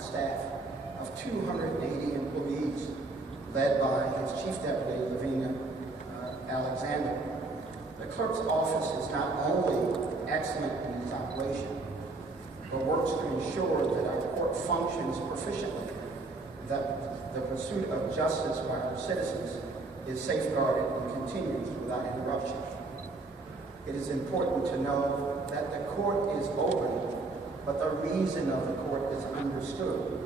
a staff of 280 employees, led by his chief deputy, Lavina Alexander. The clerk's office is not only excellent in its operation, but works to ensure that our court functions proficiently, that the pursuit of justice by our citizens is safeguarded and continues without interruption. It is important to know that the court is open, but the reason of the court is understood.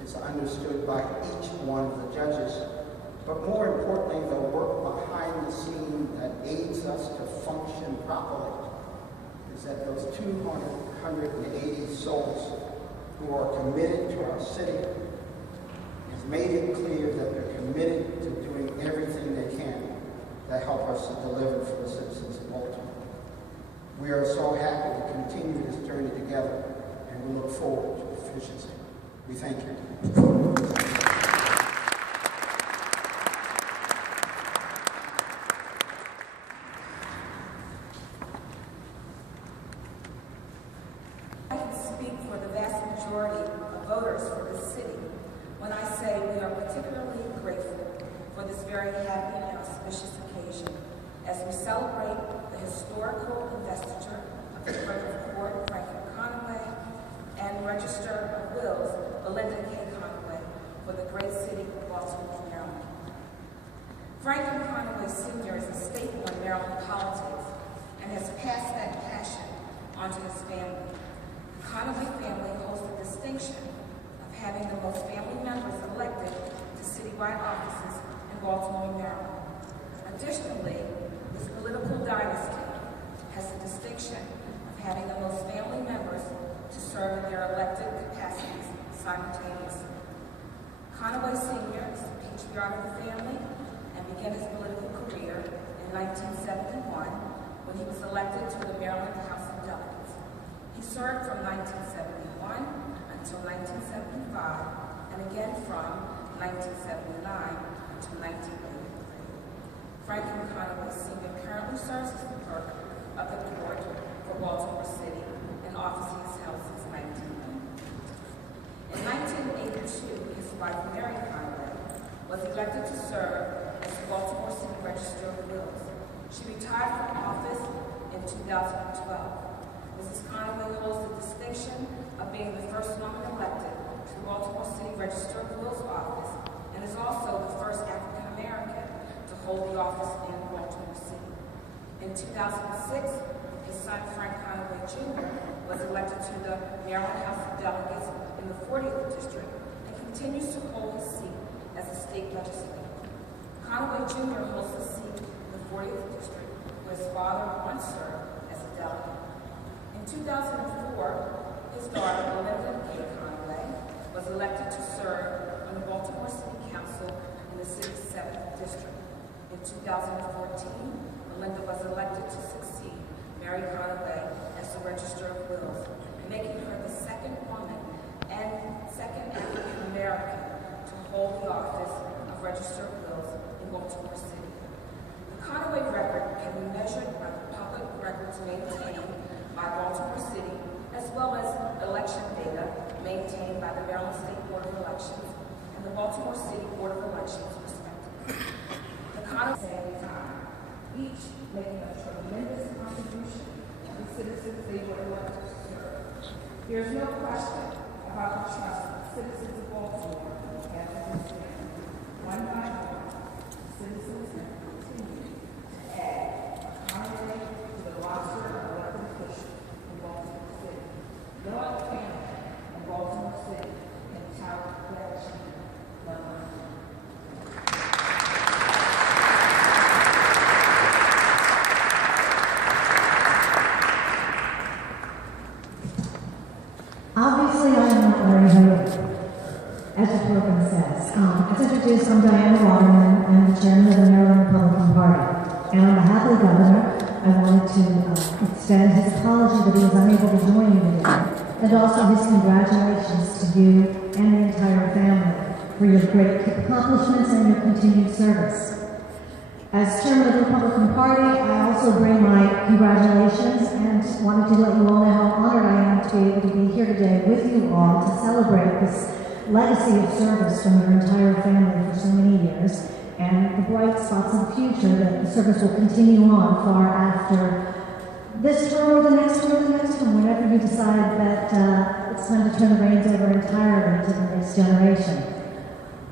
It's understood by each one of the judges, but more importantly, the work behind the scene that aids us to function properly is that those 280 souls who are committed to our city has made it clear that they're committed to doing everything they can to help us to deliver for the citizens of Baltimore. We are so happy to continue this journey together, and we look forward to efficiency. We thank you. I can speak for the vast majority of voters for this city when I say we are particularly grateful for this very happy and auspicious occasion as we celebrate the historical investiture of the Clerk of Court, Franklin Conaway, and Register of Wills, Belinda K. Conaway, for the great city of Baltimore, Maryland. Franklin Conaway Sr. is a staple in Maryland politics and has passed that passion onto his family. The Conaway family holds the distinction of having the most family members elected to citywide offices in Baltimore, Maryland. Additionally, this political dynasty has the distinction of having the most family members to serve in their elected capacities simultaneously. Conaway Sr. is the patriarch of the family and began his political career in 1971 when he was elected to the Maryland House of Delegates. He served from 1971 until 1975 and again from 1979 until 1983. Franklin Conaway Sr. currently serves as the clerk of the court for Baltimore City, an office he has held since 1990. In 1982, his wife, Mary Conaway, was elected to serve as the Baltimore City Register of Wills. She retired from office in 2012. Mrs. Conaway holds the distinction of being the first woman elected to the Baltimore City Register of Wills office and is also the first African American to hold the office in Baltimore City. In 2006, his son Frank Conaway Jr. was elected to the Maryland House of Delegates in the 40th District and continues to hold his seat as a state legislator. Conaway Jr. holds the seat in the 40th District where his father once served as a delegate. In 2004, his daughter, Belinda K. Conaway, was elected to serve on the Baltimore City Council in the city's 7th District. In 2014, Belinda was elected to succeed Mary Conaway as the Register of Wills, making her the second woman and second African American to hold the office of Register of Wills in Baltimore City. The Conaway record can be measured by the public records maintained by Baltimore City, as well as election data maintained by the Maryland State Board of Elections and the Baltimore City Board of Elections, respectively. The Conaway time, each making a tremendous contribution to the citizens they were elected to serve. There is no question about the trust the citizens of Baltimore have in this family. One by one, citizens have continued to add a Conaway to the roster of elected officials in Baltimore City. No other family in Baltimore City can tout that achievement. No one. Obviously, I am not very holy, as the program says. As introduced, I'm Diana Waterman. I'm the chairman of the Maryland Republican Party. And on behalf of the governor, I wanted to extend his apology that he was unable to join you today, and also his congratulations to you and the entire family for your great accomplishments and your continued service. As chairman of the Republican Party, I also bring my congratulations and wanted to let you all know how honored I am to be able to be here today with you all to celebrate this legacy of service from your entire family for so many years and the bright spots of the future that the service will continue on far after this term or the next term or the next term, whenever you decide that it's time to turn the reins over entirely to the next generation.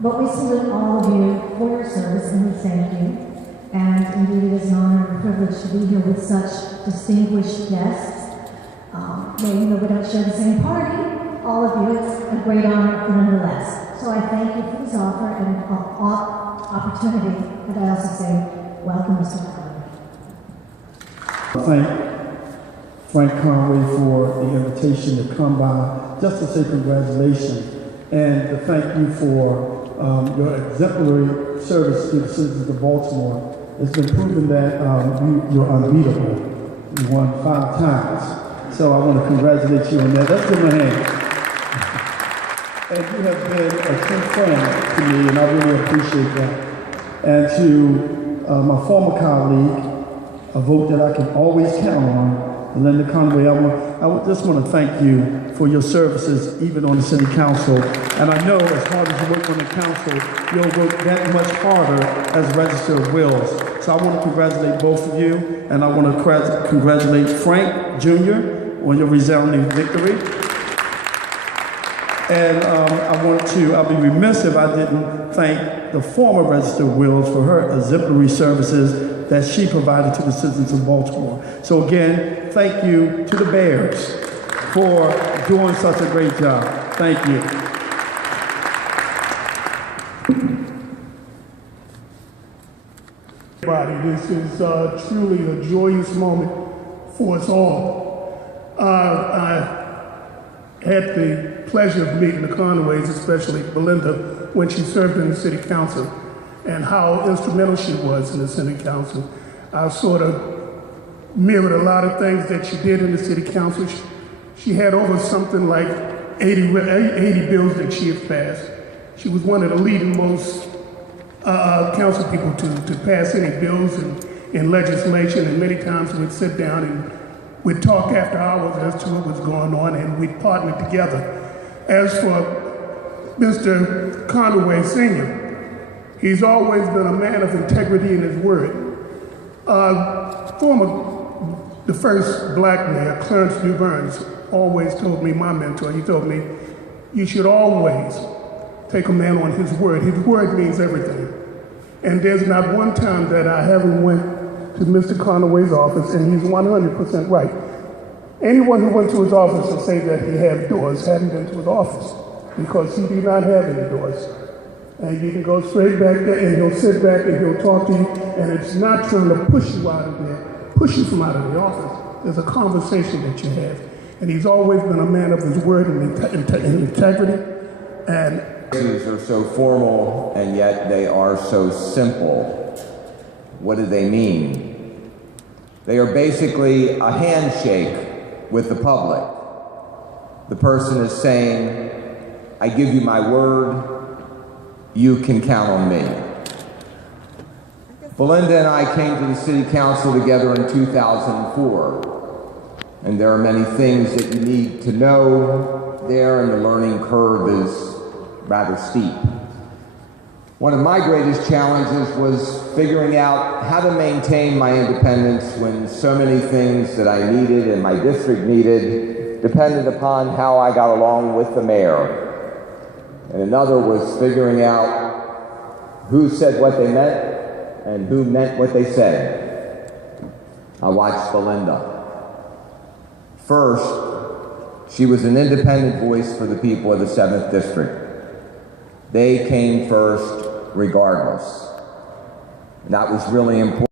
But we salute all of you for your service and we thank you. And indeed, it is an honor and a privilege to be here with such distinguished guests. Maybe we don't share the same party, all of you, it's a great honor nonetheless. So I thank you for this offer and opportunity, and I also say, welcome, Mr. Conaway. Thank Frank Conaway for the invitation to come by, just to say congratulations, and to thank you for your exemplary service to the citizens of Baltimore. It's been proven that you're unbeatable. You won 5 times. So I want to congratulate you on that. Let's give him a hand. And you have been a true friend to me, and I really appreciate that. And to my former colleague, a vote that I can always count on, Linda Conaway, I just want to thank you for your services, even on the city council. And I know as hard as you work on the council, you'll work that much harder as Register of Wills. So I want to congratulate both of you, and I want to congratulate Frank Jr. on your resounding victory. And I'll be remiss if I didn't thank the former Register of Wills for her exemplary services that she provided to the citizens of Baltimore. So again, thank you to the Bears for doing such a great job. Thank you. Everybody, this is truly a joyous moment for us all. I had the pleasure of meeting the Conaways, especially Belinda, when she served in the city council, and how instrumental she was in the city council. I sort of mirrored a lot of things that she did in the city council. She had over something like 80 bills that she had passed. She was one of the leading most council people to pass any bills and legislation, and many times we'd sit down and we'd talk after hours as to what was going on, and we'd partner together. As for Mr. Conaway Sr., he's always been a man of integrity in his word. The first black mayor, Clarence New Burns, always told me, my mentor, he told me, you should always take a man on his word. His word means everything. And there's not one time that I haven't went to Mr. Conaway's office, and he's 100% right. Anyone who went to his office and say that he had doors hadn't been to his office, because he did not have any doors. And you can go straight back there, and he'll sit back and he'll talk to you, and it's not trying to push you out of there, push you from out of the office. There's a conversation that you have. And he's always been a man of his word and integrity. And these are so formal, and yet they are so simple. What do they mean? They are basically a handshake with the public. The person is saying, I give you my word, you can count on me. Belinda and I came to the city council together in 2004. And there are many things that you need to know there, and the learning curve is rather steep. One of my greatest challenges was figuring out how to maintain my independence when so many things that I needed and my district needed depended upon how I got along with the mayor. And another was figuring out who said what they meant and who meant what they said. I watched Belinda. First, she was an independent voice for the people of the 7th District. They came first regardless. And that was really important.